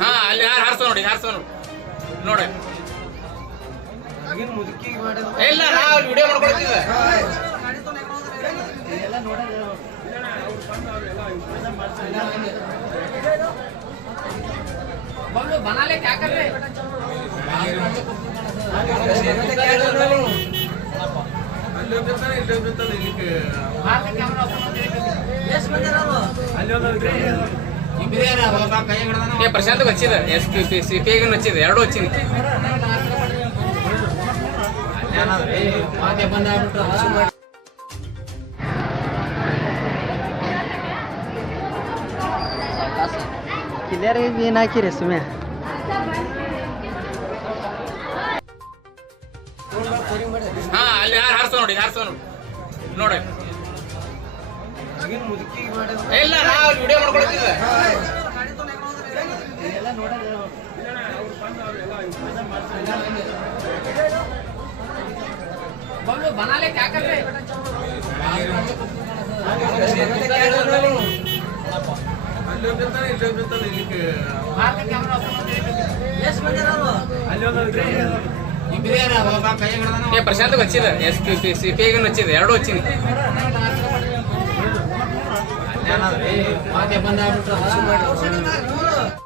ಹಾ ಅಲ್ಲಿ ಯಾರು ಹಾರ್ಸೋ ನೋಡಿ ಹಾರ್ಸೋ ನೋಡಿ ನೋಡಿ ಏ, ಇಲ್ಲ ನಾವು ವಿಡಿಯೋ ಮಾಡ್ಕೊಳ್ತೀವಿ बनाले क्या कर रहे कैमरा ఏ ప్రశాంత్ వచ్చింది ఎస్పీ సిపిఐ వచ్చింది ಎರಡು వచ్చింది ಕ್ಲಿಯರ್ ಏನು ಹಾಕಿರಿ ಸುಮ್ಮನೆ ಹಾ ಅಲ್ಲಿ ಯಾರು ಹಾರ್ಸೋ ನೋಡಿ ಹಾರ್ಸೋ ನೋಡಿ ನೋಡಿ ಏ, ಇಲ್ಲ ನಾವು ವಿಡಿಯೋ ಮಾಡ್ಕೊಳ್ತಿದ್ದೆ ಬಬ್ಲು ಬನಾಲೆ ಯಾಕಂದ್ರೆ ಪ್ರಶಾಂತ್ వచ్చింది ఎస్పీ సిపిఐ ಮಾತೆ ಬಂದಾಗ್ಬಿಟ್ರೆ